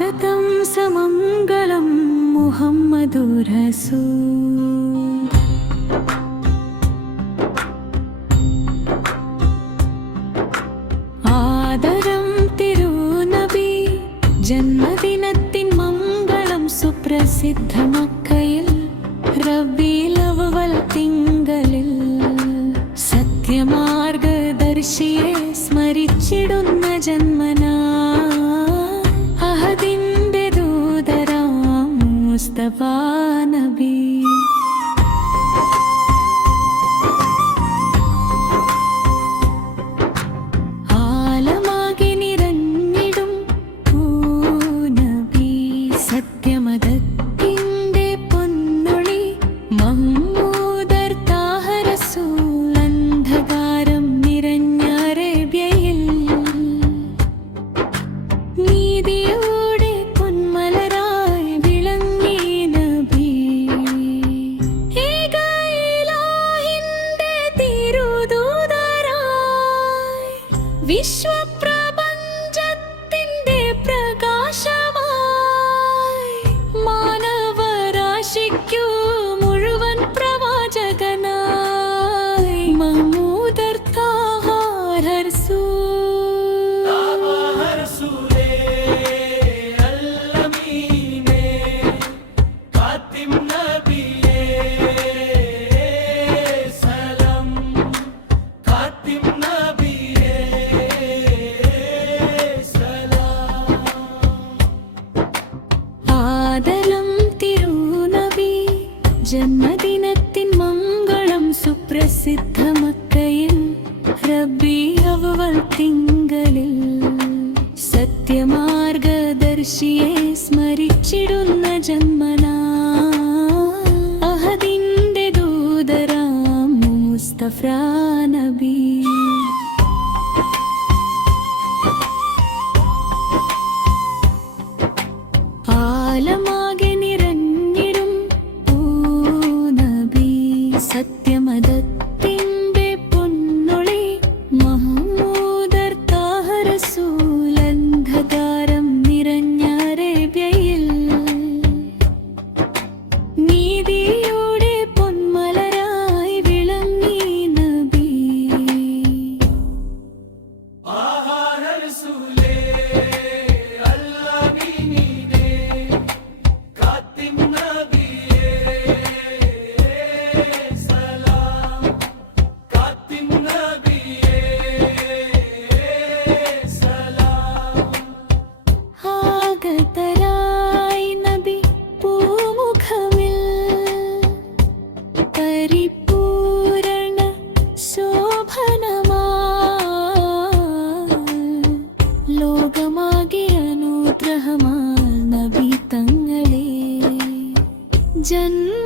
स्वागतं समङ्गलं मुहम्मदुर रसूल। ആദരം തിരുനബി ജന്മദിനത്തിൻ മംഗളം സുപ്രസിദ്ധ മക്കയിൽ റബീഉൽ അവ്വൽ തിങ്കളിൽ സത്യമാർഗദർശിയെ സ്മരിച്ചിടുന്ന ജന്മനാ അഹദിന്റെ ദൂതരാം മുസ്തഫ നബി। ആലമാകെ നിറഞ്ഞിടും പൂനബി സത്യമതത്തിന്റെ പൊന്നൊളി മഹ്മൂദർ താഹ റസൂൽ അന്ധകാരം നിറഞ്ഞ അറേബ്യയിൽ നീതിയുടെ പൊന്മലരായി വിളങ്ങി നബി। ഏക ഇലാഹിന്റെ തിരുദൂതരായി വിശ്വപ്രപഞ്ചത്തിന്റെ പ്രകാശമായി മാനവരാശിക്കു മുഴുവൻ പ്രവാചകനായി മഹ്മൂദർ താഹ റസൂൽ। ആദരം തിരുനബി ജന്മദിനത്തിൻ മംഗളം സുപ്രസിദ്ധ മക്കയിൽ റബീഉൽ അവ്വൽ തിങ്കളിൽ സത്യമാർഗദർശിയെ സ്മരിച്ചിടുന്ന ജന്മനാ അഹദിന്റെ ദൂതരാം മുസ്തഫ നബി। ആലമാകെ നിറഞ്ഞിടും പൂനബി സത്യമതത്തിന്റെ പൊന്നൊളി മഹ്മൂദർ താഹ റസൂൽ അന്ധകാരം നിറഞ്ഞ അറേബ്യയിൽ നീതിയുടെ പൊന്മലരായി വിളങ്ങി നബി। ആഗതരായി നബി പൂമുഖമിൽ പരിപൂരണ ശോഭനമായി ലോകമാകെ അനുഗ്രഹമായി നബി തങ്ങളെ ജന്മപ്രശോഭിതനായി